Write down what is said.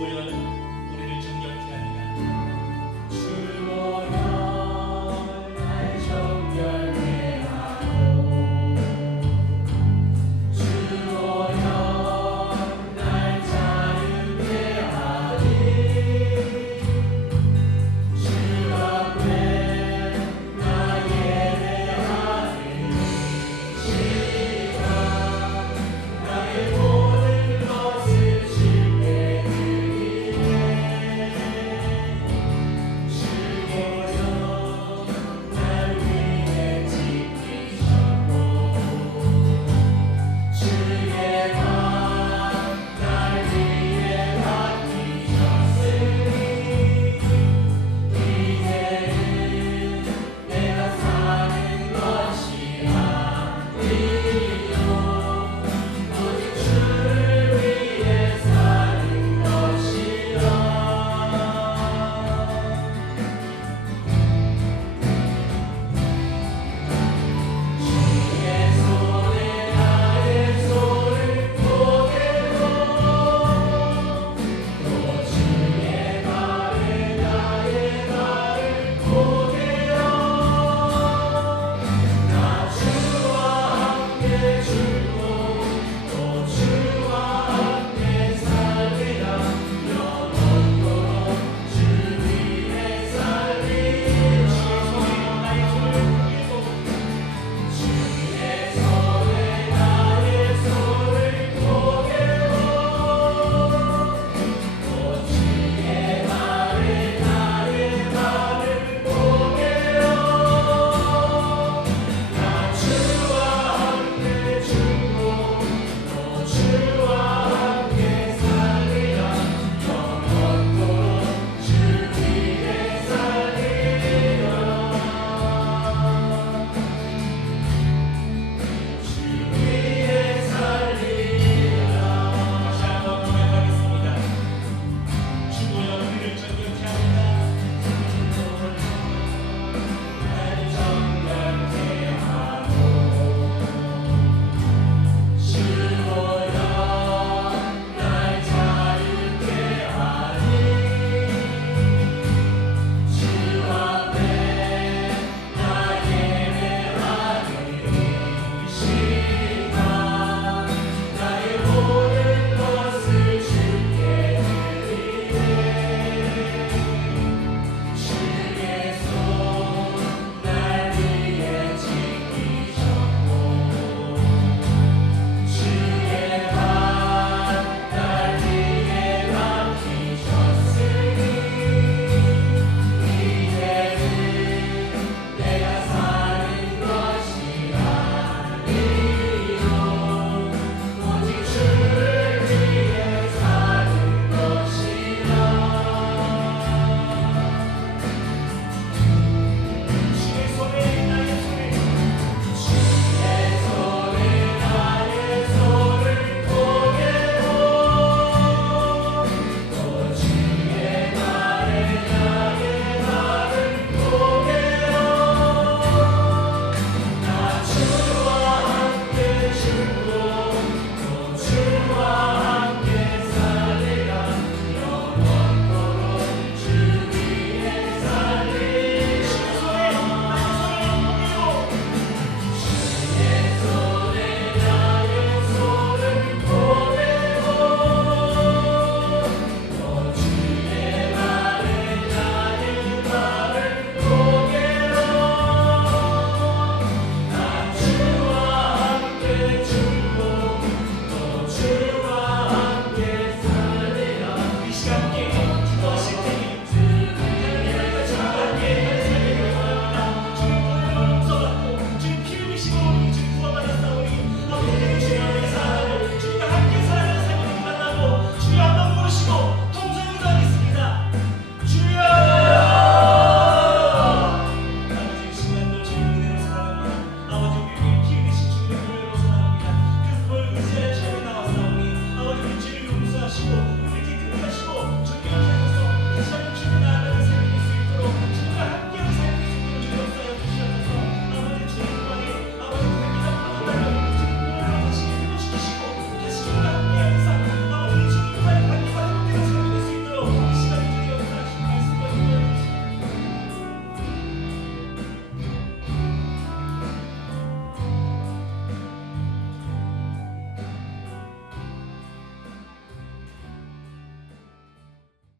We're Thank you.